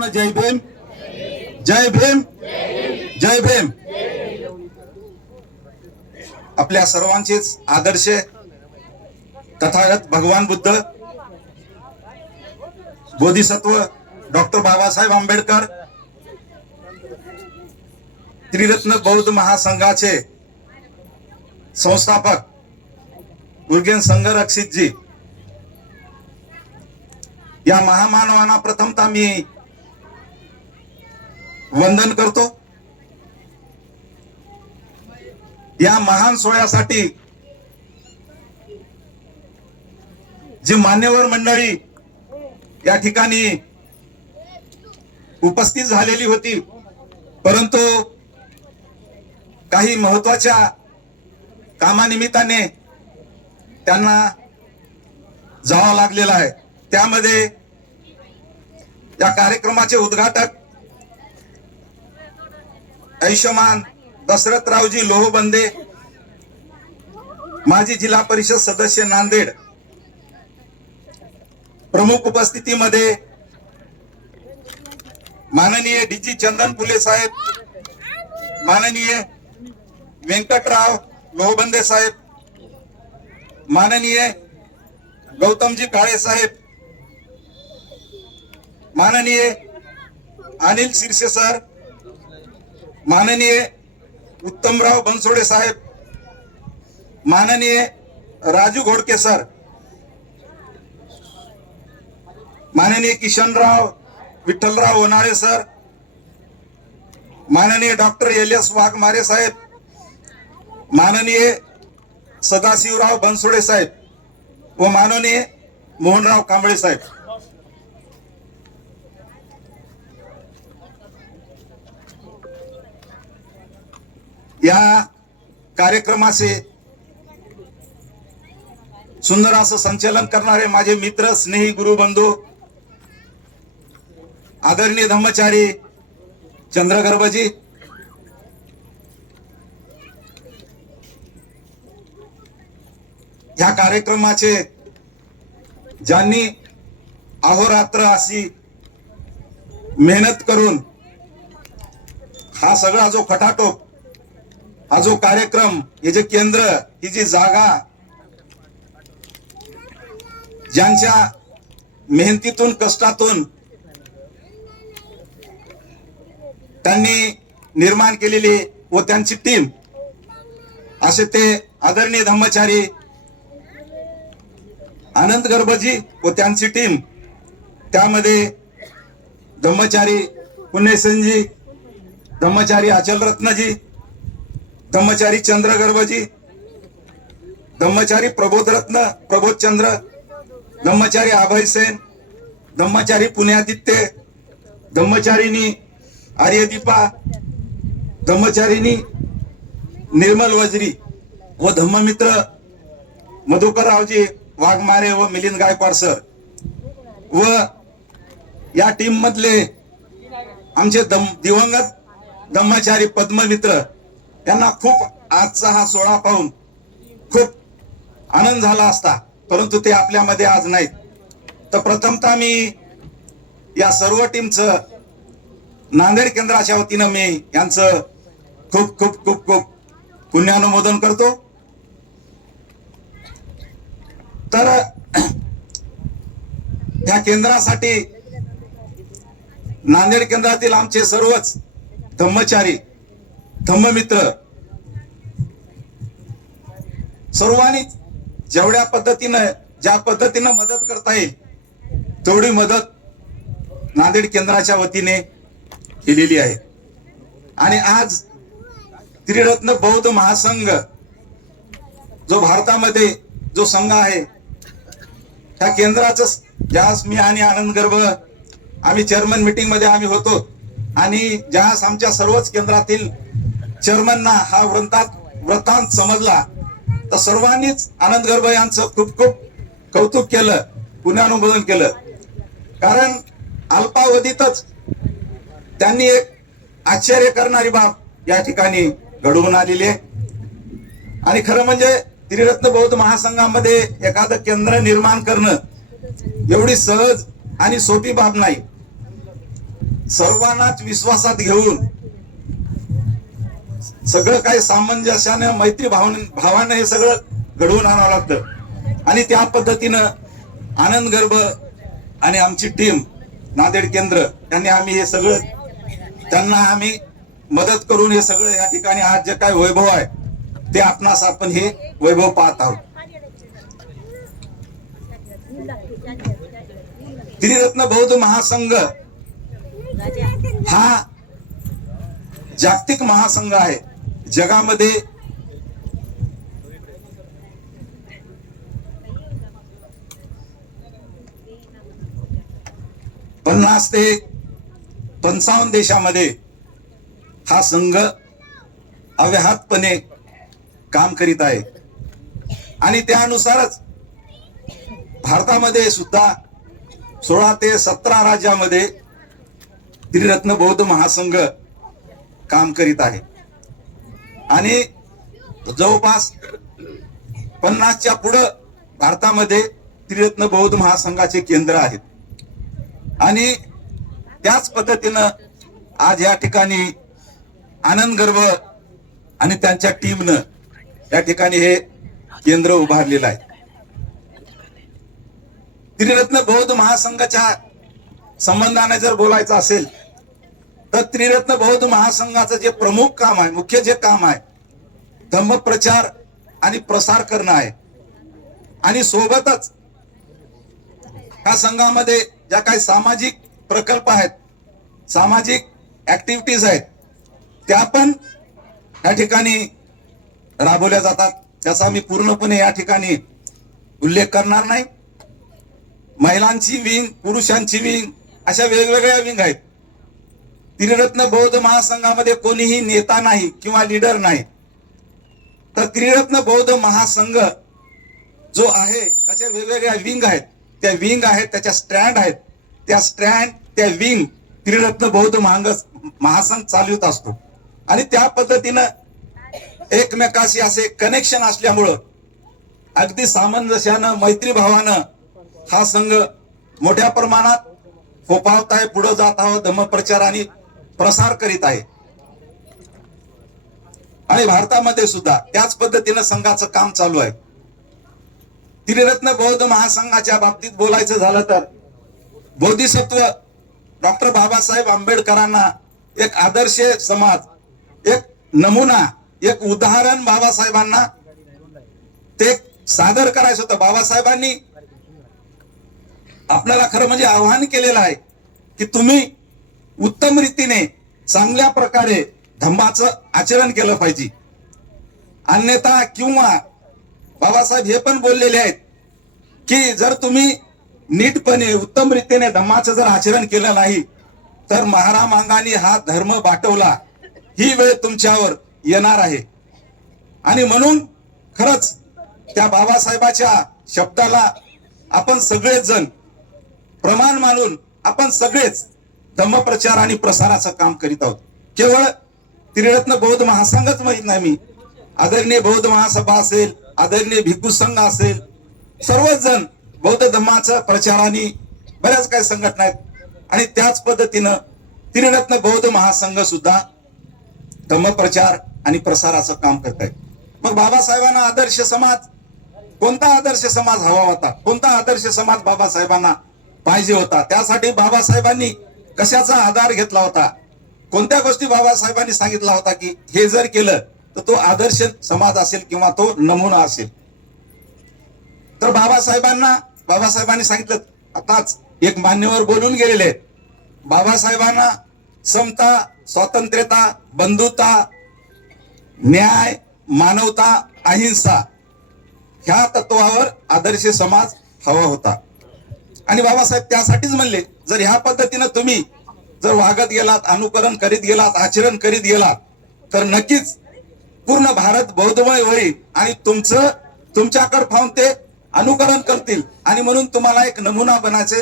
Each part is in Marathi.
पूर्ण जय भीम, जय भीम, जय भीम. आपल्या सर्वांचेच आदर्श तथागत भगवान बुद्ध, बोधिसत्व डॉक्टर बाबासाहेब आंबेडकर, त्रिरत्न बौद्ध महासंघाचे संस्थापक मुरुगन संघरक्षित जी या महामानवांना प्रथमतः मी वंदन करतो. या महान सोहळ्यासाठी जी मान्यवर मंडळी या ठिकाणी उपस्थित झालेली होती, परंतु काही महत्वाच्या कामानिमित्ताने त्यांना जावं लागलेलं आहे. त्यामध्ये या कार्यक्रमाचे उद्घाटक आयुष्यमान दशरथरावजी लोहबंदे, माजी जिल्हा परिषद सदस्य नांदेड, प्रमुख उपस्थितीमध्ये माननीय डीजी चंदन फुले साहेब, माननीय वेंकटराव लोहबंदे साहेब, माननीय गौतमजी काळे साहेब, माननीय अनिल शिरसे सर, माननीय उत्तमराव बनसोडे साहेब, माननीय राजू घोडके सर, माननीय किशनराव विठ्ठलराव ओनाळे सर, माननीय डॉक्टर एलियास वाघमारे साहेब, माननीय सदाशिवराव बनसोडे साहेब व माननीय मोहनराव कांबळे साहेब. या कार्यक्रमाचे सुंदर असं संचालन करणारे माझे मित्र, स्नेही, गुरुबंधू, आदरणीय धम्मचारी चंद्रगर्भजी, ह्या कार्यक्रमाचे ज्यांनी अहोरात्र अशी मेहनत करून हा सगळा जो खटाटोप, हा जो कार्यक्रम, हे जे केंद्र, ही जी जागा, ज्यांच्या मेहनतीतून कष्टातून त्यांनी निर्माण केलेली व त्यांची टीम, असे ते आदरणीय धम्मचारी आनंद गर्भजी व त्यांची टीम, त्यामध्ये धम्मचारी पुण्यसेनजी, धम्मचारी अचल रत्नजी, धम्मचारी चंद्रगर्भजी, धम्मचारी प्रबोधरत्न प्रबोधचंद्र, धम्मचारी अभय सेन, धम्मचारी पुण्यादित्य, धम्मचारिणी आर्यदीपा, धम्मचारिणी निर्मल वजरी व धम्ममित्र मधुकररावजी वाघमारे व मिलिंद गायकवाड सर व या टीम मधले आमचे दिवंगत धम्मचारी पद्ममित्र, त्यांना खूप आजचा हा सोहळा पाहून खूप आनंद झाला असता, परंतु ते आपल्यामध्ये आज नाहीत. तर प्रथमतः मी या सर्व टीमचं नांदेड केंद्राच्या वतीनं मी यांचं खूप खूप खूप खूप पुण्यानुमोदन करतो. तर या केंद्रासाठी नांदेड केंद्रातील आमचे सर्वच धम्मचारी, धम्ममित्र सर्वांनी जेवढ्या पद्धतीनं, ज्या पद्धतीनं मदत करता येईल तेवढी मदत नांदेड केंद्राच्या वतीने केलेली आहे. आणि आज त्रिरत्न बौद्ध महासंघ जो भारतामध्ये जो संघ आहे, त्या केंद्राचं ज्यास मी आणि आनंद गर्भ आम्ही चेअरमन मीटिंग मध्ये आम्ही होतो, आणि ज्यास आमच्या सर्वच केंद्रातील चेअरमनना हा वृत्तांत समजला, तर सर्वांनीच आनंद गर्भ यांचं खूप खूप कौतुक केलं, पुण्यानुमोदन केलं. कारण अल्पावधीतच त्यांनी एक आश्चर्य करणारी बाब या ठिकाणी घडवून आलेली आहे. आणि खरं म्हणजे त्रिरत्न बौद्ध महासंघामध्ये एखादं केंद्र निर्माण करणं एवढी सहज आणि सोपी बाब नाही. सर्वांनाच विश्वासात घेऊन सगळं काही सामंजस्याने मैत्री भावानं हे सगळं घडवून आणावं लागतं. आणि त्या पद्धतीनं आनंद गर्भ आणि आमची टीम नांदेड केंद्र यांनी आम्ही हे सगळं त्यांना आम्ही मदत करून हे सगळं या ठिकाणी आज जे काय वैभव आहे ते आपणास आपण हे वैभव पाहत आहोत. त्रिरत्न बौद्ध महासंघ हा जागतिक महासंघ आहे. जगामध्ये पन्नास ते 55 देशामध्ये हा संघ अव्याहतपणे काम करीत आहे. आणि त्यानुसारच भारतामध्ये सुद्धा 16 ते 17 राज्यामध्ये त्रिरत्न बौद्ध महासंघ काम करीत आहे. आणि जवळपास 50च्या पुढे भारतामध्ये त्रिरत्न बौद्ध महासंघाचे केंद्र आहेत. आणि त्याच पद्धतीनं आज या ठिकाणी आनंद गर्भ आणि त्यांच्या टीमनं या ठिकाणी हे केंद्र उभारलेलं आहे. त्रिरत्न बौद्ध महासंघाच्या संबंधाने जर बोलायचं असेल तर त्रिरत्न बौद्ध महासंघाचं जे प्रमुख काम आहे, मुख्य जे काम आहे, धम्म प्रचार आणि प्रसार करणं आहे. आणि सोबतच ह्या संघामध्ये ज्या काही सामाजिक प्रकल्प आहेत, सामाजिक ऍक्टिव्हिटीज आहेत, त्या पण या ठिकाणी राबवल्या जातात. त्याचा मी पूर्णपणे या ठिकाणी उल्लेख करणार नाही. महिलांची विंग, पुरुषांची विंग, अशा वेगवेगळ्या विंग आहेत. त्रिरत्न बौद्ध महासंघामध्ये कोणीही नेता नाही किंवा लीडर नाही. तर त्रिरत्न बौद्ध महासंघ जो आहे त्याच्या वेगवेगळ्या विंग आहेत. त्या विंग आहेत, त्याच्या स्टँड आहेत. त्या स्टँड, त्या विंग त्रिरत्न बौद्ध महासंघ चालवत असतो. आणि त्या पद्धतीनं एकमेकाशी असे कनेक्शन असल्यामुळं अगदी सामंजस्यानं, मैत्रीभावानं हा संघ मोठ्या प्रमाणात फोपावत आहे, पुढे जात आहोत, धम्मप्रचार आणि प्रसार करीत आहे. आणि भारतामध्ये सुद्धा त्याच पद्धतीनं संघाचं काम चालू आहे. त्रिरत्न बौद्ध महासंघाच्या बाबतीत बोलायचं झालं तर बोधिसत्व डॉक्टर बाबासाहेब आंबेडकरांना एक आदर्श समाज, एक नमुना, एक उदाहरण बाबासाहेबांना ते सादर करायचं होतं. बाबासाहेबांनी आपल्याला खरं म्हणजे आव्हान केलेलं आहे की तुम्ही उत्तम रीतीने, चांगल्या प्रकारे धम्माचं आचरण केलं पाहिजे. अन्यथा किंवा बाबासाहेब हे पण बोललेले आहेत की जर तुम्ही नीटपणे, उत्तम रीतीने धम्माचं जर आचरण केलं नाही तर महारामांगाने हा धर्म बाटवला, ही वेळ तुमच्यावर येणार आहे. आणि म्हणून खरंच त्या बाबासाहेबाच्या शब्दाला आपण सगळेच जण प्रमाण मानून आपण सगळेच धम्मप्रचार आणि प्रसाराचं काम करीत आहोत. केवळ त्रिरत्न बौद्ध महासंघच माहित नाही, मी आदरणीय बौद्ध महासभा असेल, आदरणीय भिक्खू संघ असेल, सर्वच जण बौद्ध धम्माच्या प्रचाराने बऱ्याच काही संघटना आहेत. आणि त्याच पद्धतीनं त्रिरत्न बौद्ध महासंघ सुद्धा धम्मप्रचार आणि प्रसाराचं काम करत आहे. मग बाबासाहेबांना आदर्श समाज, कोणता आदर्श समाज हवा होता, कोणता आदर्श समाज बाबासाहेबांना पाहिजे होता, त्यासाठी बाबासाहेबांनी कशाचा आधार घेतला होता, कोणत्या गोष्टी बाबासाहेबांनी सांगितला होता की हे जर केलं तर तो आदर्श समाज असेल किंवा तो नमुना असेल. तर बाबासाहेबांनी सांगितलं, आताच एक मान्यवर बोलून गेलेले आहेत, बाबासाहेबांना समता, स्वातंत्र्यता, बंधुता, न्याय, मानवता, अहिंसा ह्या तत्वावर आदर्श समाज हवा होता. आणि बाबासाहेब त्यासाठीच म्हणले, जर ह्या पद्धतीनं तुम्ही जर वागत गेलात, अनुकरण करीत गेलात, आचरण करीत गेलात तर नक्कीच पूर्ण भारत बौद्धमय होईल आणि तुमच्याकडे पाहून ते अनुकरण करतील. आणि म्हणून तुम्हाला एक नमुना बनायचे,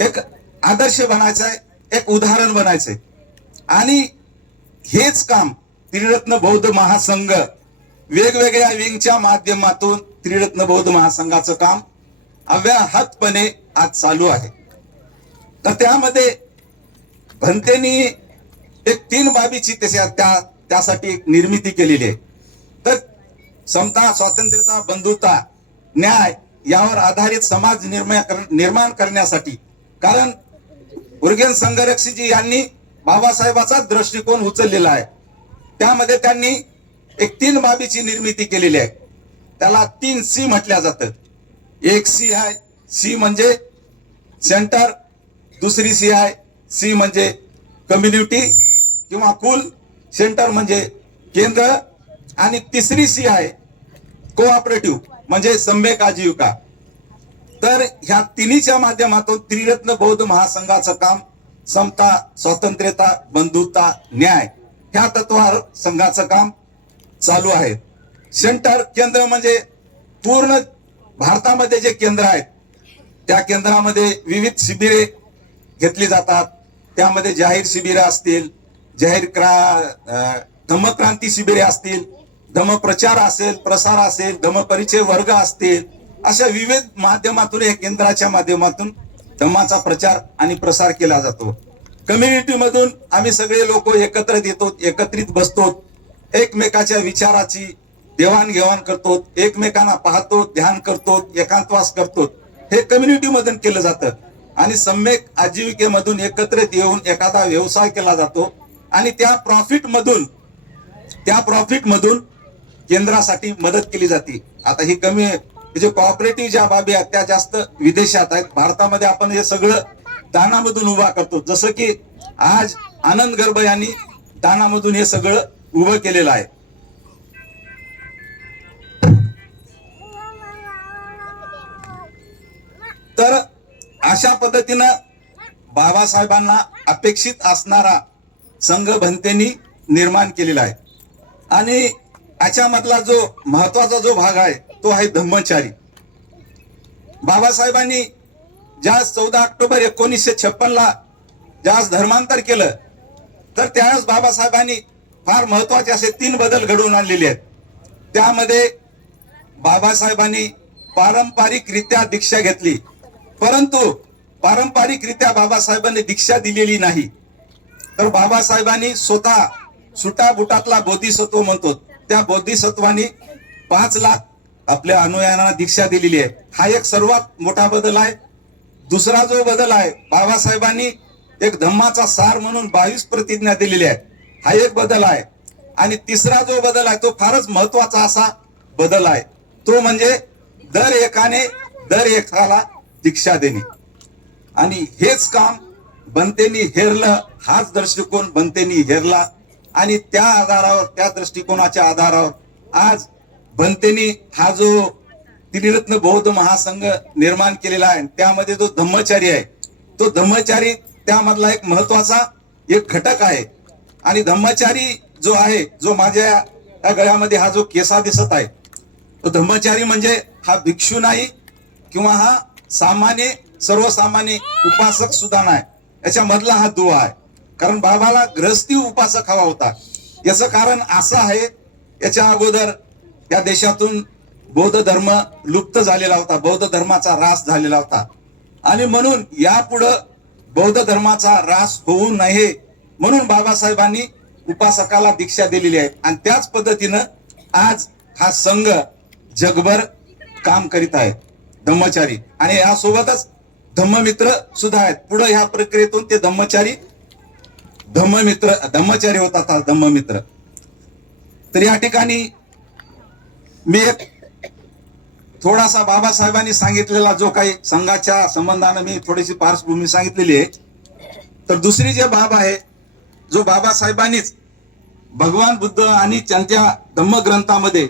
एक आदर्श बनायचंय, एक उदाहरण बनायचंय. आणि हेच काम त्रिरत्न बौद्ध महासंघ वेगवेगळ्या विंगच्या माध्यमातून त्रिरत्न बौद्ध महासंघाचं काम अव्याहतपणे आज चालू आहे. तर त्यामध्ये भंतेनी एक 3 बाबीची त्यासाठी एक निर्मिती केलेली आहे. तर समता, स्वातंत्र्यता, बंधुता, न्याय यावर आधारित समाज निर्माण करण्यासाठी, कारण उर्गेन संघरक्षजी यांनी बाबासाहेबाचा दृष्टिकोन उचललेला आहे. त्यामध्ये त्यांनी एक 3 बाबीची निर्मिती केलेली आहे. त्याला 3C म्हटल्या जातं. एक C आहे, C म्हणजे सेंटर, दुसरी C आहे, C म्हणजे कम्युनिटी किंवा कुल, सेंटर म्हणजे केंद्र, आणि तिसरी C आहे कोऑपरेटिव्ह म्हणजे सम्यक आजीविका. तर ह्या तिन्हीच्या माध्यमातून त्रिरत्न बौद्ध महासंघाचं काम समता, स्वातंत्र्यता, बंधुता, न्याय ह्या तत्वावर संघाचं काम चालू आहे. सेंटर, केंद्र म्हणजे पूर्ण भारतामध्ये जे केंद्र आहेत त्या केंद्रामध्ये विविध शिबिरे घेतली जातात. त्यामध्ये जाहीर शिबिरे असतील, धम्मक्रांती शिबिरे असतील, धम्मप्रचार असेल, प्रसार असेल, धम्मपरिचय वर्ग असतील, अशा विविध माध्यमातून या केंद्राच्या माध्यमातून धम्माचा प्रचार आणि प्रसार केला जातो. कम्युनिटी मधून आम्ही सगळे लोक एकत्र येतो, एकत्रित बसतो, एकमेकाच्या विचाराची देवाणघेवाण करतो, एकमेकांना पाहतो, ध्यान करतो, एकांतवास करतो. हे कम्युनिटी मधून केलं जातं. आणि सम्यक आजीविकेमधून एकत्रित येऊन एखादा व्यवसाय केला जातो आणि त्या प्रॉफिट मधून केंद्रासाठी मदत केली जाते. आता ही जे कोऑपरेटिव्ह ज्या बाबी आहेत त्या जास्त विदेशात आहेत. भारतामध्ये आपण हे सगळं दानामधून उभा करतो. जसं की आज आनंद गर्भ यांनी दानामधून हे सगळं उभं केलेलं आहे. तर अशा पद्धतीनं बाबासाहेबांना अपेक्षित असणारा संघ भंतेनी निर्माण केलेला आहे. आणि याच्यामधला जो महत्वाचा जो भाग आहे तो आहे धम्मचारी. बाबासाहेबांनी ज्या 14 ऑक्टोबर 1956 ला ज्यावेळेस धर्मांतर केलं, तर त्यावेळेस बाबासाहेबांनी फार महत्वाचे असे 3 बदल घडवून आणलेले आहेत. त्यामध्ये बाबासाहेबांनी पारंपरिकरित्या दीक्षा घेतली, परंतु पारंपरिकरित्या बाबासाहेबांनी दीक्षा दिलेली नाही. तर बाबासाहेबांनी स्वतः सुटाबुटातला बोधिसत्व म्हणतो त्या बोधिसत्वानी 5 लाख आपल्या अनुयायांना दीक्षा दिलेली आहे. हा एक सर्वात मोठा बदल आहे. दुसरा जो बदल आहे, बाबासाहेबांनी एक धम्माचा सार म्हणून 22 प्रतिज्ञा दिलेल्या आहेत. हा एक बदल आहे. आणि तिसरा जो बदल आहे तो फारच महत्वाचा असा बदल आहे, तो म्हणजे दर एकाला दीक्षा देणे. आणि हेच काम भंतेनी हेरलं, हाच दृष्टिकोन भंतेनी हेरला. आणि त्या आधारावर, त्या दृष्टिकोनाच्या आधारावर आज भंतेनी हा जो त्रिरत्न बौद्ध महासंघ निर्माण केलेला आहे, त्यामध्ये जो धम्मचारी आहे, तो धम्मचारी त्यामधला एक महत्वाचा एक घटक आहे. आणि धम्मचारी जो आहे, जो माझ्या या गळ्यामध्ये हा जो केसा दिसत आहे, तो धम्मचारी म्हणजे हा भिक्षू नाही किंवा हा सर्वसामान्य उपासक सुद्धा नाही. याच्या मधला हा दुवा आहे. कारण बाबाला गृहस्थी उपासक हवा होता. याचं कारण असं आहे, याच्या अगोदर या देशातून बौद्ध धर्म लुप्त झालेला होता, बौद्ध धर्माचा ऱ्हास झालेला होता. आणि म्हणून यापुढं बौद्ध धर्माचा ऱ्हास होऊ नये म्हणून बाबासाहेबांनी उपासकाला दीक्षा दिलेली आहे. आणि त्याच पद्धतीनं आज हा संघ जगभर काम करीत आहे, धम्मचारी. आणि यासोबतच धम्ममित्र सुद्धा आहेत. पुढे ह्या प्रक्रियेतून ते धम्मचारी होतात, धम्ममित्र. तर या ठिकाणी मी एक थोडासा बाबासाहेबांनी सांगितलेला जो काही संघाच्या संबंधाने मी थोडीशी पार्श्वभूमी सांगितलेली आहे. तर दुसरी जे बाब आहे, जो बाबासाहेबांनीच भगवान बुद्ध आणि त्यांच्या धम्मग्रंथामध्ये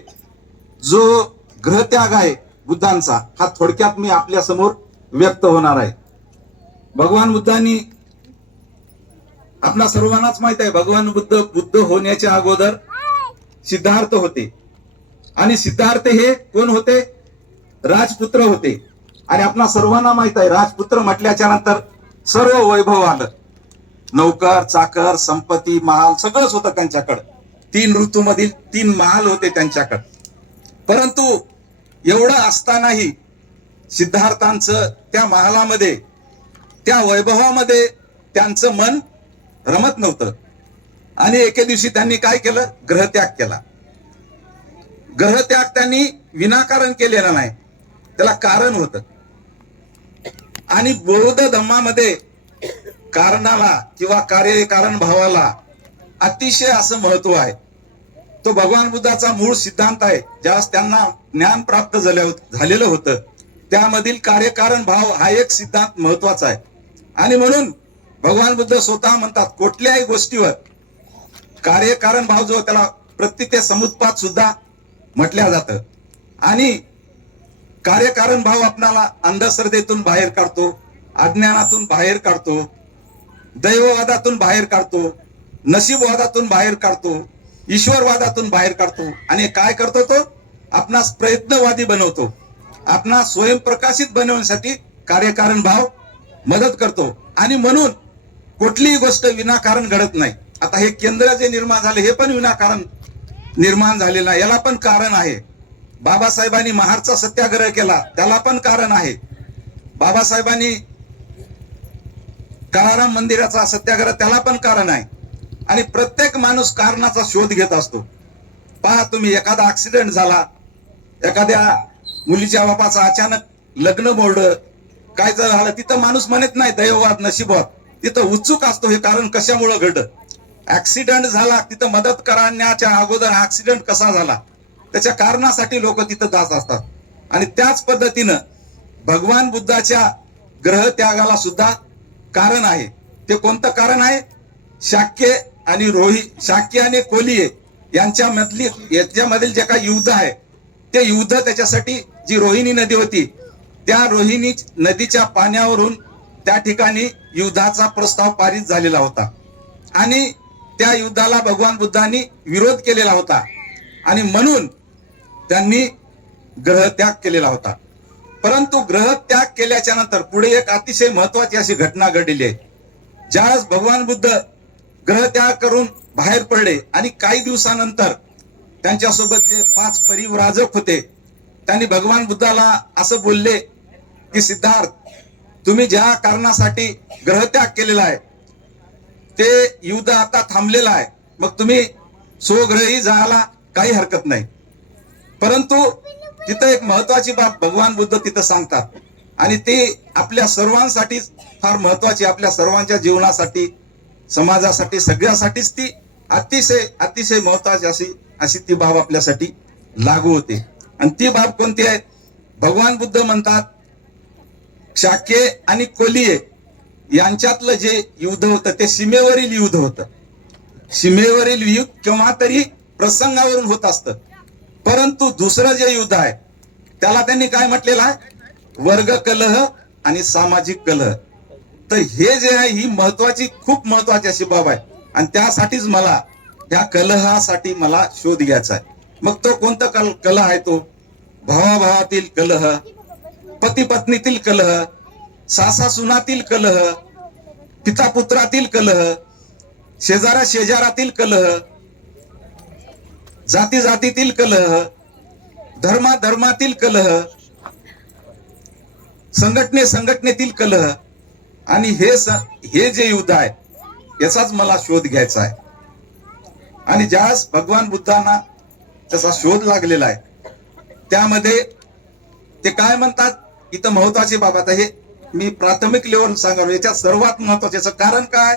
जो ग्रहत्याग आहे बुद्धांचा, हा थोडक्यात मी आपल्या समोर व्यक्त होणार आहे. भगवान बुद्धांनी, आपल्या सर्वांनाच माहित आहे, भगवान बुद्ध होण्याच्या अगोदर सिद्धार्थ होते. आणि सिद्धार्थ हे कोण होते? राजपुत्र होते. आणि आपल्या सर्वांना माहित आहे, राजपुत्र म्हटल्याच्या नंतर सर्व वैभव आलं. नौकर, चाकर, संपत्ती, महाल सगळंच होतं त्यांच्याकडे. 3 ऋतूमधील 3 महाल होते त्यांच्याकडे. परंतु एवढं असतानाही सिद्धार्थांचं त्या महालामध्ये, त्या वैभवामध्ये त्यांचं मन रमत नव्हतं. आणि एके दिवशी त्यांनी काय केलं, ग्रहत्याग केला. ग्रहत्याग त्यांनी विनाकारण केलेला नाही, त्याला कारण होतं. आणि बौद्ध धर्मामध्ये कारणाला किंवा कार्यकारण भावाला अतिशय असं महत्व आहे. तो भगवान बुद्धाचा मूळ सिद्धांत आहे. ज्यावेळेस त्यांना ज्ञान प्राप्त झालेलं होतं त्यामधील कार्यकारण भाव हा एक सिद्धांत महत्वाचा आहे. आणि म्हणून भगवान बुद्ध स्वतः म्हणतात कुठल्याही गोष्टीवर कार्यकारण भाव जो त्याला प्रत्यय समुत्पाद सुद्धा म्हटल्या जातं. आणि कार्यकारण भाव आपणाला अंधश्रद्धेतून बाहेर काढतो, अज्ञानातून बाहेर काढतो, दैववादातून बाहेर काढतो, नशीबवादातून बाहेर काढतो, ईश्वरवादातून बाहेर काढतो. आणि काय करतो, तो आपणास प्रयत्नवादी बनवतो. आपणा स्वयंप्रकाशित बनवण्यासाठी कार्यकारण भाव मदत करतो. आणि म्हणून कुठलीही गोष्ट विनाकारण घडत नाही. आता हे केंद्र जे निर्माण झाले हे पण विनाकारण निर्माण झालेलं आहे, याला पण कारण आहे. बाबासाहेबांनी महारचा सत्याग्रह केला, त्याला पण कारण आहे. बाबासाहेबांनी काळाराम मंदिराचा सत्याग्रह, त्याला पण कारण आहे. आणि प्रत्येक माणूस कारणाचा शोध घेत असतो. पहा तुम्ही, एखादा ऍक्सिडेंट झाला, एखाद्या मुलीच्या बापाचा अचानक लग्न मोडलं, काय झालं, तिथं माणूस म्हणत नाही दैववाद नशीबवाद, तिथं उत्सुक असतो हे कारण कशामुळे घडलं. ऍक्सिडेंट झाला, तिथं मदत करण्याच्या अगोदर ऍक्सिडेंट कसा झाला त्याच्या कारणासाठी लोक तिथं जात असतात. आणि त्याच पद्धतीनं भगवान बुद्धाच्या ग्रह त्यागाला सुद्धा कारण आहे. ते कोणतं कारण आहे, शाक्य आणि शाक्य आणि कोलिये याच्यामधील जे काही युद्ध आहे ते युद्ध, त्याच्यासाठी जी रोहिणी नदी होती त्या रोहिणी नदीच्या पाण्यावरून त्या ठिकाणी युद्धाचा प्रस्ताव पारित झालेला होता. आणि त्या युद्धाला भगवान बुद्धांनी विरोध केलेला होता. आणि म्हणून त्यांनी ग्रहत्याग केलेला होता. परंतु ग्रहत्याग केल्याच्या नंतर पुढे एक अतिशय महत्वाची अशी घटना घडलेली आहे. ज्यावेळेस भगवान बुद्ध ग्रहत्याग करून बाहेर पडले आणि काही दिवसानंतर त्यांच्यासोबत जे 5 परिव्राजक होते त्यांनी भगवान बुद्धाला असं बोलले की सिद्धार्थ, तुम्ही ज्या कारणासाठी ग्रहत्याग केलेला आहे ते युद्ध आता थांबलेलं आहे, मग तुम्ही स्वगृही जायला काही हरकत नाही. परंतु तिथं एक महत्वाची बाब भगवान बुद्ध तिथं सांगतात आणि ते आपल्या सर्वांसाठी फार महत्वाची, आपल्या सर्वांच्या जीवनासाठी, समाजासाठी, सगळ्यासाठीच ती अतिशय अतिशय महत्वाची अशी ती बाब आपल्यासाठी लागू होते. आणि ती बाब कोणती आहे, भगवान बुद्ध म्हणतात शाक्य आणि कोलिये यांच्यातलं जे युद्ध होतं ते सीमेवरील युद्ध होतं. सीमेवरील युद्ध केव्हा तरी प्रसंगावरून होत असतं. परंतु दुसरं जे युद्ध आहे त्याला त्यांनी काय म्हटलेलं आहे, वर्ग कलह आणि सामाजिक कलह. तर हे जे आहे ही महत्वाची, खूप महत्वाची अशी बाब आहे. आणि त्यासाठीच मला या कलहासाठी मला शोध घ्यायचा आहे. मग तो कोणता कलह आहे, तो भावाभावातील कलह, पती पत्नीतील कलह, सासा सुनातील कलह, पिता पुत्रातील कलह, शेजारा शेजारातील कलह, जाती जातीतील कलह, धर्मा धर्मातील कलह, संघटनेतील कलह. आणि हे जे युद्ध आहे याचाच मला शोध घ्यायचा आहे. आणि ज्यास भगवान बुद्धांना त्याचा शोध लागलेला आहे त्यामध्ये ते काय म्हणतात, इथं महत्वाची बाबत आहे, मी प्राथमिक लेवल सांगावं. याच्यात सर्वात महत्वाचं कारण काय,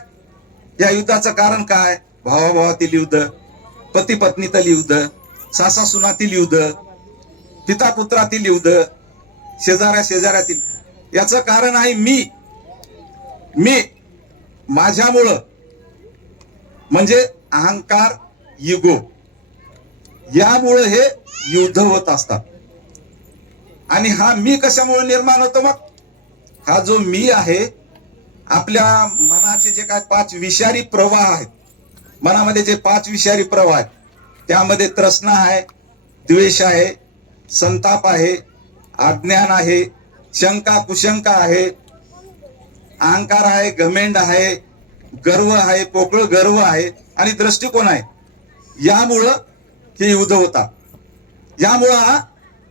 या युद्धाचं कारण काय, भावाभावातील युद्ध, पती पत्नीतील युद्ध, सासा सुनातील युद्ध, पिता पुत्रातील युद्ध, शेजाऱ्या शेजाऱ्यातील. याचं कारण आहे मी माझ्यामुळं, म्हणजे अहंकार, इगो, यामुळे हे युद्ध होत असतात. आणि हा मी कशामुळे निर्माण होतो, मग हा जो मी आहे, आपल्या मनाचे जे काय 5 विषारी प्रवाह आहेत, मनामध्ये जे 5 विषारी प्रवाह आहेत त्यामध्ये तृष्णा आहे, द्वेष आहे, संताप आहे, अज्ञान आहे, शंका कुशंका आहे, अहंकार आहे, घमेंड आहे, गर्व आहे, पोकळ गर्व आहे आणि दृष्टिकोन आहे. यामुळं हे युद्ध होतात. यामुळं हा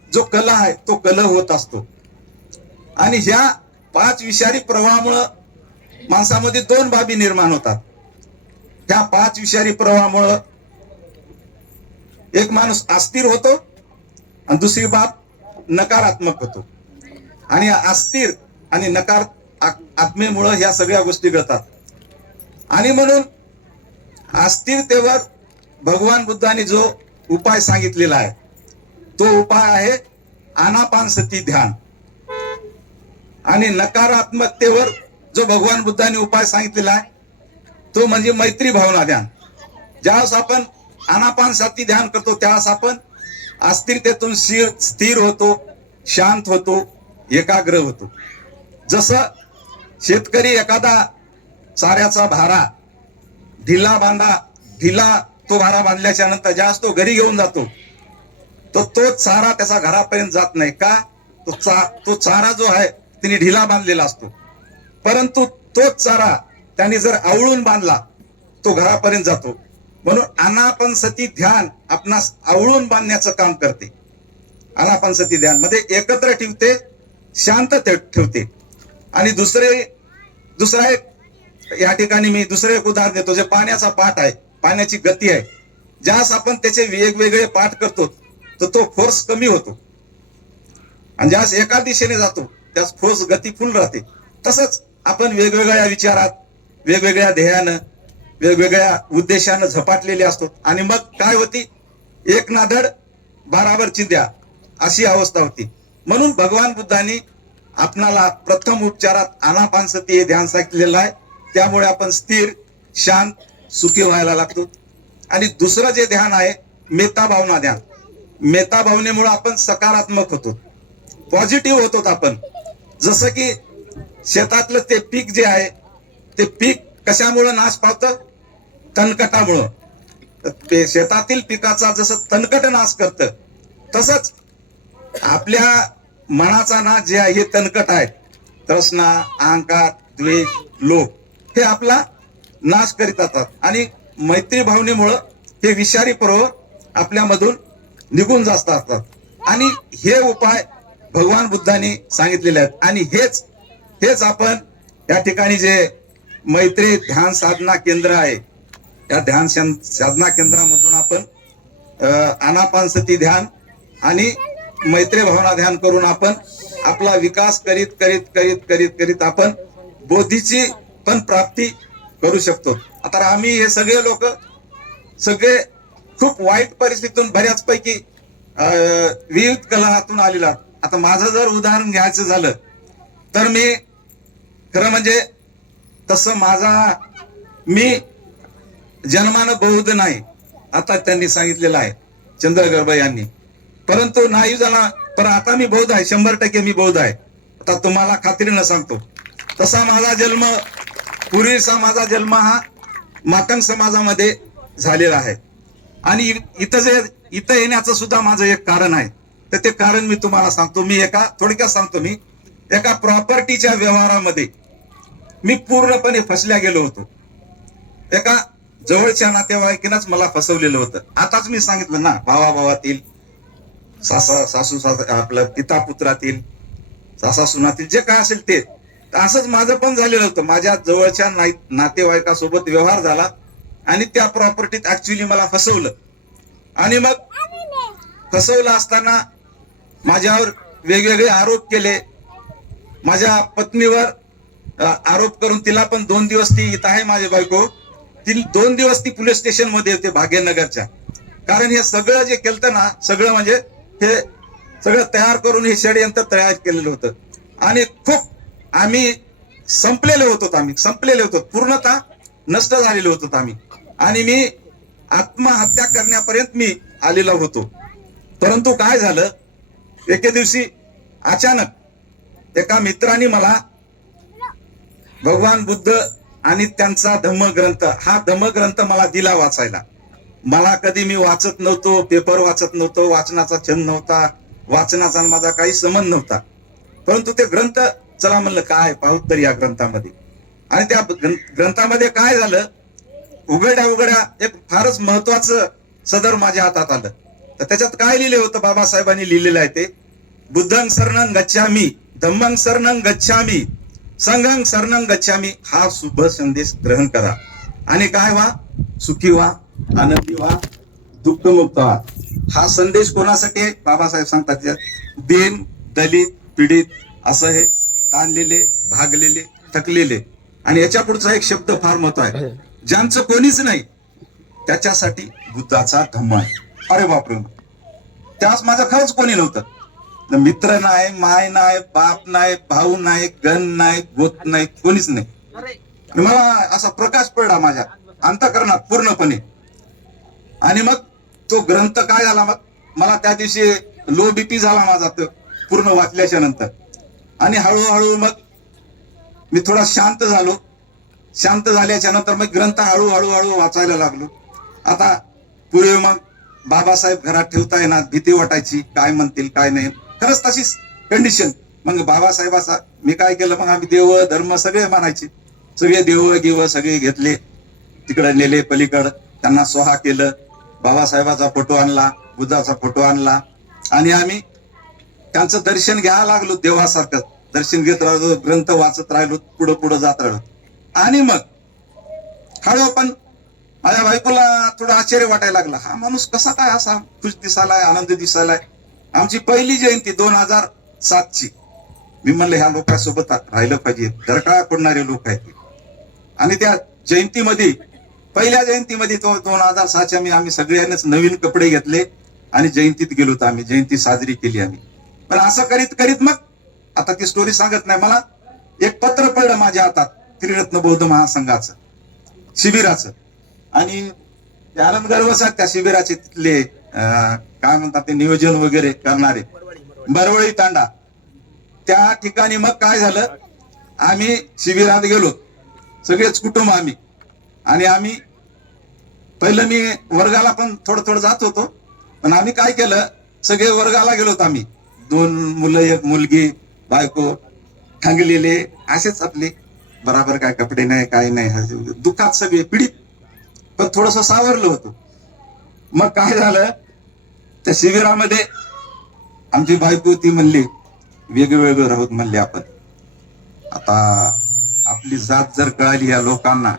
जो कलह आहे तो कलह होत असतो. आणि ह्या 5 विषारी प्रवाहामुळं माणसामध्ये 2 बाबी निर्माण होतात. ह्या 5 विषारी प्रवाहामुळं एक माणूस अस्थिर होतो आणि दुसरी बाब नकारात्मक होतो. आणि अस्थिर आणि नकार आत्मेमुळं ह्या सगळ्या गोष्टी घडतात. आणि म्हणून अस्थिरतेवर भगवान बुद्धांनी जो उपाय सांगितलेला आहे तो उपाय आहे आनापानसती ध्यान. आणि नकारात्मकतेवर जो भगवान बुद्धांनी उपाय सांगितलेला आहे तो म्हणजे मैत्री भावना ध्यान. ज्यावेळेस आपण आनापानसती ध्यान करतो त्यावेळेस आपण अस्थिरतेतून स्थिर होतो, शांत होतो, एकाग्र होतो. जसं शेतकरी एखादा चाऱ्याचा भारा ढिला तो भारा बांधल्याच्या नंतर ज्यावेळेस तो घरी घेऊन जातो तो चारा त्याचा घरापर्यंत जात नाही का? तो चारा जो आहे तिने ढिला बांधलेला असतो. परंतु तोच चारा त्याने जर आवळून बांधला तो घरापर्यंत जातो. म्हणून आनापानसती ध्यान आपणास आवळून बांधण्याचं काम करते. आनापानसती ध्यान मध्ये एकत्र ठेवते, शांत ठेवते. आणि दुसरा एक या ठिकाणी मी दुसरे एक उदाहरण देतो. जे पाण्याचा पाठ आहे, पाण्याची गती आहे, ज्यास आपण त्याचे वेगवेगळे पाठ करतो तर तो फोर्स कमी होतो. आणि ज्यास एका दिशेने जातो त्यास फोर्स गती फुल राहते. तसंच आपण वेगवेगळ्या विचारात, वेगवेगळ्या ध्येयानं, वेगवेगळ्या उद्देशानं झपाटलेले असतो. आणि मग काय होती? एक ना धड भाराभर चिंध्या अशी अवस्था होती. म्हणून भगवान बुद्धांनी आपणाला प्रथम उपचारात आनापानसती हे ध्यान सांगितलेलं आहे. त्यामुळे आपण स्थिर, शांत, सुखी व्हायला लागतो. आणि दुसरं जे ध्यान आहे मेता भावना ध्यान. मेता भावनेमुळे आपण सकारात्मक होतो, पॉझिटिव्ह होतो. आपण जसं की शेतातलं ते पीक जे आहे ते पीक कशामुळं नाश पावतं? तणकटामुळं. ते शेतातील पिकाचा जसं तणकट नाश करतं तसंच आपल्या मनाचा नाश जे आहे हे तणकट आहे. तृष्णा, अहंकार, द्वेष, लोभ हे आपला नाश करीत असतात. आणि मैत्री भावनेमुळं हे विषारी प्रवाह आपल्यामधून निघून जात असतात. आणि हे उपाय भगवान बुद्धांनी सांगितलेले आहेत. आणि हेच आपण या ठिकाणी जे मैत्री ध्यान साधना केंद्र आहे या ध्यान साधना केंद्रामधून आपण आनापानसती ध्यान आणि मैत्री भावना ध्यान करून आपण आपला विकास करीत करीत करीत करीत करीत आपण बोधीची पण प्राप्ती करू शकतो. आता आम्ही हे सगळे लोक सगळे खूप वाईट परिस्थितीतून बऱ्याचपैकी विविध कलहातून आलेला. आता माझं जर उदाहरण घ्यायचं झालं तर मी खरं म्हणजे तसं मी जन्मानं बौद्ध नाही, आता त्यांनी सांगितलेलं आहे चंद्रगर्भ यांनी. परंतु नाही झाला, पण आता मी बौद्ध आहे, 100% मी बौद्ध आहे. आता तुम्हाला खात्रीनं सांगतो तसा माझा जन्म, पूर्वीचा माझा जन्म हा मातंग समाजामध्ये झालेला आहे. आणि इथं येण्याचं सुद्धा माझं एक कारण आहे. तर ते कारण मी तुम्हाला सांगतो. थोडक्यात सांगतो. मी एका प्रॉपर्टीच्या व्यवहारामध्ये मी पूर्णपणे फसल्या गेलो होतो. एका जवळच्या नातेवाईकीनंच मला फसवलेलं होतं. आताच मी सांगितलं ना, भावाभावातील, सासू आपलं पिता पुत्रातील, सासा सुनातील जे काय असेल ते. असंच माझं पण झालेलं होतं. माझ्या जवळच्या नातेवाईकासोबत व्यवहार झाला आणि त्या प्रॉपर्टीत ऍक्च्युली मला फसवलं. आणि मग फसवलं असताना माझ्यावर वेगवेगळे आरोप केले. माझ्या पत्नीवर आरोप करून तिला पण 2 दिवस, ती इथं आहे माझी बायको, ती 2 दिवस ती पोलीस स्टेशन मध्ये होते भाग्यनगरच्या. कारण हे सगळं जे केलं ना, सगळं म्हणजे हे सगळं तयार करून हे षडयंत्र तयार केलेलं होतं. आणि खूप आम्ही संपलेलो होतो, पूर्णतः नष्ट झालेलो होतो आम्ही. आणि मी आत्महत्या करण्यापर्यंत मी आलेलो होतो. परंतु काय झालं, एके दिवशी अचानक एका मित्राने मला भगवान बुद्ध आणि त्यांचा धम्मग्रंथ, हा धम्मग्रंथ मला दिला वाचायला. मला कधी मी वाचत नव्हतो, पेपर वाचत नव्हतो, वाचनाचा छंद नव्हता, वाचनाचा माझा काही संबंध नव्हता. परंतु ते ग्रंथ चला म्हणलं काय पाहू तर या ग्रंथामध्ये. आणि त्या ग्रंथामध्ये काय झालं, उघड्या एक फारच महत्वाचं सदर माझ्या हातात आलं. तर त्याच्यात काय लिहिले होतं, बाबासाहेबांनी लिहिलेलं आहे ते, बुद्धं शरणं गच्छामि, धम्मं शरणं गच्छामि, संघं शरणं गच्छामि, हा शुभ संदेश ग्रहण करा. आणि काय व्हा, सुखी व्हा, आनंदी व्हा, दुःखमुक्त व्हा. हा संदेश कोणासाठी आहे? बाबासाहेब सांगतात त्यात, दीन दलित पीडित असं हे ताणलेले, भागलेले, थकलेले. आणि याच्या पुढचा एक शब्द फार महत्व आहे, ज्यांचं कोणीच नाही त्याच्यासाठी बुद्धाचा धम्म आहे. अरे बापरे, त्यास माझं खरंच कोणी नव्हतं. मित्र नाही, माय नाही, बाप नाही, भाऊ नाही, गण नाही, गोत नाही, कोणीच नाही. मला असा प्रकाश पडला माझ्या अंतःकरणात पूर्णपणे. आणि मग तो ग्रंथ काय झाला, मग मला त्या दिवशी लो बीपी झाला माझा तो पूर्ण वाचल्याच्या नंतर. आणि हळूहळू मग मी थोडा शांत झालो. शांत झाल्याच्या नंतर मग ग्रंथ हळूहळू वाचायला लागलो. आता पूर्वी मग बाबासाहेब घरात ठेवता येणार, भीती वाटायची काय म्हणतील काय नाही. खरंच तशीच कंडिशन. मग बाबासाहेबाचा मी काय केलं, मग आम्ही देव धर्म सगळे मानायचे, सगळे देव गिव सगळे घेतले, तिकडे नेले पलीकडं, त्यांना स्वाहा केलं. बाबासाहेबाचा फोटो आणला, बुद्धाचा फोटो आणला आणि आम्ही त्यांचं दर्शन घ्यायला लागलो. देवासारखं दर्शन घेत राहिलो, ग्रंथ वाचत राहिलो, पुढं पुढं जात राहिलो. आणि मग हळू पण माझ्या बायकोला थोडं आश्चर्य वाटायला लागला, हा माणूस कसा काय असा खुश दिसायलाय, आनंद दिसायलाय. आमची पहिली जयंती 2007ची. मी म्हणलं ह्या लोकांसोबत राहिलं पाहिजे, धरकाळा पडणारे लोक आहेत. आणि त्या जयंतीमध्ये, पहिल्या जयंतीमध्ये 2006च्या आम्ही सगळ्यांनीच नवीन कपडे घेतले आणि जयंतीत गेलो होतो. आम्ही जयंती साजरी केली आम्ही. पण असं करीत करीत मग आता ती स्टोरी सांगत नाही, मला एक पत्र पडलं माझ्या हातात त्रिरत्न बौद्ध महासंघाचं शिबिराचं. आणि ते आनंद गर्वसाहेब त्या शिबिराचे तिथले काय म्हणतात ते नियोजन वगैरे करणारे, बरवळी तांडा. त्या ठिकाणी मग काय झालं, आम्ही शिबिरात गेलो सगळेच कुटुंब आम्ही. आणि आम्ही पहिलं मी वर्गाला पण थोडं थोडं जात होतो, पण आम्ही काय केलं, सगळे वर्गाला गेलो होतो आम्ही. 2 मुलं 1 मुलगी, बायको, ठांगलेले असेच आपले, बराबर काय कपडे नाही काय नाही, दुःखात सगळे पीडित, पण थोडस सावरलं होतं. मग काय झालं, त्या शिबिरामध्ये आमची बायको ती म्हणली वेगवेगळं राहत म्हणले आपण. आता आपली जात जर कळाली या लोकांना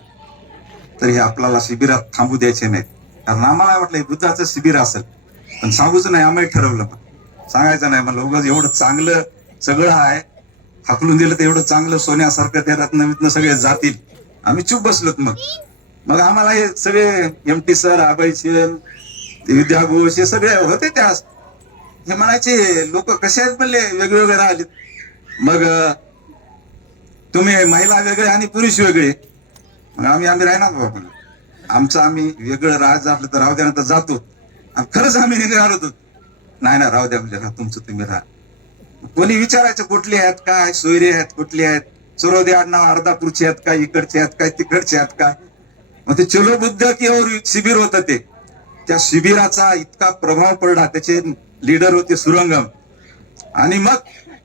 तर हे आपल्याला शिबिरात थांबू द्यायचे नाहीत. कारण आम्हाला वाटलं बुद्धाचं शिबिर असेल, पण सांगूच नाही. आम्ही ठरवलं सांगायचं नाही. म्हणलं उगाच एवढं चांगलं सगळं आहे, हाकलून दिलं तर एवढं चांगलं सोन्यासारखं त्या रत्नवित्न सगळे जातील. आम्ही चूप बसलोत. मग आम्हाला हे सगळे MT सर, आबाईशेन, विद्याघोष हे सगळे होते त्या. हे म्हणायचे लोक कसे आहेत म्हणले, वेगवेगळे राहिले. मग तुम्ही महिला वेगळे आणि पुरुष वेगळे. मग आम्ही राहणार बाबा, आमचं आम्ही वेगळं राहायचं असलं तर राहू द्या, नंतर जातो. खरंच आम्ही निघालो होतो. नाही राहू द्या म्हणजे, राहा तुमचं तुम्ही राहा. कोणी विचारायचं कुठले आहेत काय, सोयरे आहेत कुठले आहेत, सुरोदे आडनाव अर्धापूरचे आहेत काय, इकडचे आहेत काय, तिकडचे आहेत काय. मग ते चलो बुद्ध किंवा शिबिर होतं ते. त्या शिबिराचा इतका प्रभाव पडला, त्याचे लीडर होते सुरंगम. आणि मग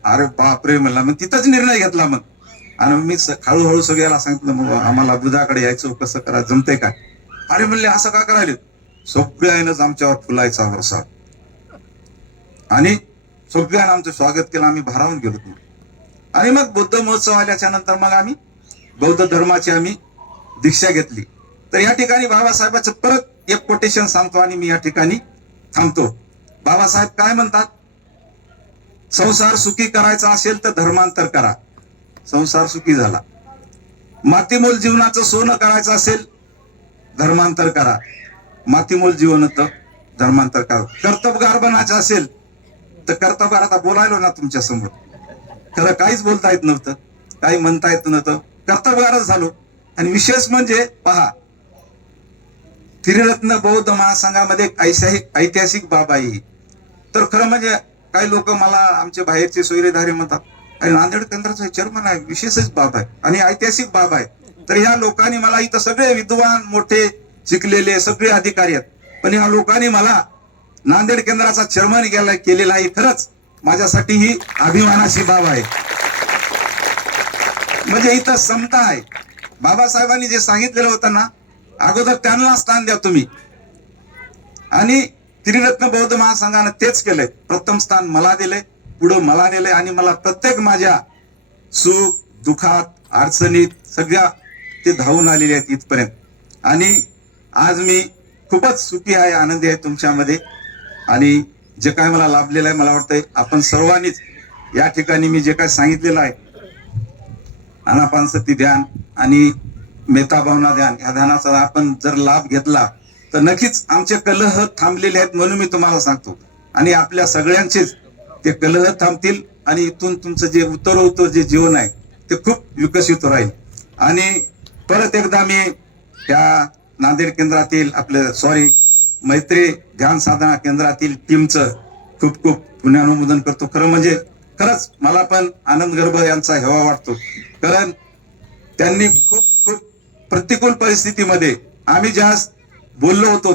अरे बापरे म्हणला, मग तिथंच निर्णय घेतला. मग आणि मी हळूहळू सगळ्याला सांगितलं, मग आम्हाला बुद्धाकडे यायचं, कसं करा, जमतंय काय. अरे म्हणले असं का करायला, सगळ्यानंच आमच्यावर फुलायचा वर्षा. आणि सगळ्यांना आमचं स्वागत केलं, आम्ही भारावून गेलो. आणि मग बुद्ध महोत्सव आल्याच्या नंतर मग आम्ही बौद्ध धर्माची आम्ही दीक्षा घेतली. तर या ठिकाणी बाबासाहेबांचं परत एक कोटेशन सांगतो आणि मी या ठिकाणी थांबतो. बाबासाहेब काय म्हणतात, संसार सुखी करायचा असेल तर धर्मांतर करा. संसार सुखी झाला. मातीमोल जीवनाचं सोनं करायचं असेल धर्मांतर करा. मातीमोल जीवन होतं, धर्मांतर करा. कर्तबगार बनायचं असेल तर कर्तबगार, आता बोलायलो ना तुमच्या समोर, खरं काहीच बोलता येत नव्हतं, काही म्हणता येत नव्हतं, कर्तबगारच झालो. आणि विशेष म्हणजे पहा, त्रिरत्न बौद्ध महासंघामध्ये ऐतिहासिक बाब आहे. तर खरं म्हणजे काही लोक मला आमचे बाहेरचे सोयरेधारे म्हणतात, आणि नांदेड केंद्राचा चेअरमन आहे, विशेषच बाब आहे आणि ऐतिहासिक बाब आहे. तर ह्या लोकांनी मला, इथं सगळे विद्वान मोठे शिकलेले सगळे अधिकारी आहेत, पण ह्या लोकांनी मला नांदेड केंद्राचा चेअरमन केलेला आहे. खरंच माझ्यासाठी ही अभिमानाची बाब आहे. म्हणजे इथं समता आहे. बाबासाहेबांनी जे सांगितलेलं होतं ना, अगोदर त्यांना स्थान द्या तुम्ही. आणि त्रिरत्न बौद्ध महासंघानं तेच केलंय. प्रथम स्थान मला दिलंय, पुढं मला दिलंय. आणि मला प्रत्येक माझ्या सुख दुःखात अडचणीत सगळ्या ते धावून आलेले आहेत इथपर्यंत. आणि आज मी खूपच सुखी आहे, आनंदी आहे तुमच्यामध्ये. आणि जे काय मला लाभलेलं आहे, मला वाटतंय आपण सर्वांनीच या ठिकाणी मी जे काय सांगितलेलं आहे, आनापानसती ध्यान आणि मेता भावना ध्यान, या ध्यानाचा आपण जर लाभ घेतला तर नक्कीच आमचे कलह थांबलेले आहेत, म्हणून मी तुम्हाला सांगतो. आणि आपल्या सगळ्यांचेच ते कलह थांबतील आणि इथून तुमचं जे उत्तरोत्तर जे जीवन आहे ते खूप विकसित राहील. आणि परत एकदा मी या नांदेड केंद्रातील मैत्री ध्यान साधना केंद्रातील टीमचं खूप खूप पुण्यानुमोदन करतो. खरं म्हणजे खरंच मला पण आनंद गर्भ यांचा हेवा वाटतो, कारण त्यांनी खूप खूप प्रतिकूल परिस्थितीमध्ये आम्ही जास्त बोललो होतो,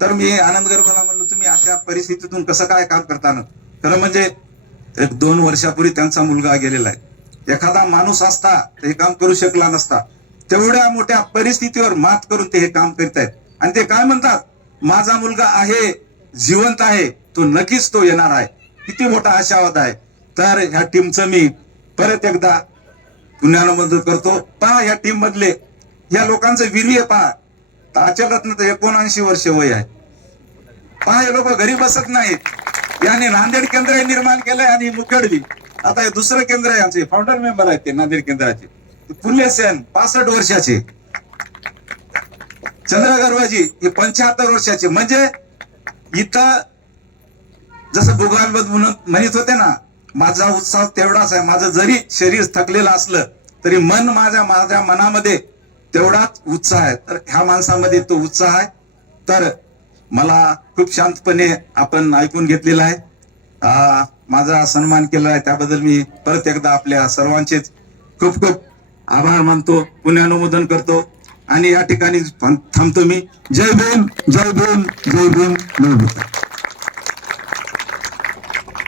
तर मी आनंद गर्भला म्हणलो तुम्ही अशा परिस्थितीतून कसं काय काम करताना. खरं म्हणजे 1-2 वर्षापूर्वी त्यांचा मुलगा गेलेला आहे. एखादा माणूस असता तर हे काम करू शकला नसता. तेवढ्या मोठ्या परिस्थितीवर मात करून ते हे काम करत आहेत. आणि ते काय म्हणतात, माझा मुलगा आहे, जिवंत आहे, तो नक्कीच तो येणार आहे. किती मोठा आशावाद आहे. तर ह्या टीमचं मी परत एकदा पुण्यानुमोदन करतो. पहा या टीम मधले या लोकांचं वीर्य पहा. अचलरत्न तर 79 वर्ष वय आहे. पहा हे लोक घरी बसत नाहीत. याने नांदेड केंद्र निर्माण केलंय आणि मुखेडली. आता हे दुसरं केंद्र आहे, आमचे फाउंडर मेंबर आहेत ते नांदेड केंद्राचे. पुल्ले सेन 65 वर्षाचे, चंद्रगर्भाजी हे 75 वर्षाचे. म्हणजे इथं जसं भूगोल म्हणत होते ना, माझा उत्साह तेवढाच आहे. माझं जरी शरीर थकलेलं असलं तरी मन माझ्या मनामध्ये तेवढाच उत्साह आहे. तर ह्या माणसामध्ये तो उत्साह आहे. तर मला खूप शांतपणे आपण ऐकून घेतलेला आहे, माझा सन्मान केला आहे, त्याबद्दल मी परत एकदा आपल्या सर्वांचेच खूप खूप आभार मानतो, पुण्यानुमोदन करतो आणि या ठिकाणी थांबतो मी. जय भीम, जय भीम, जय भीम, जय भीम.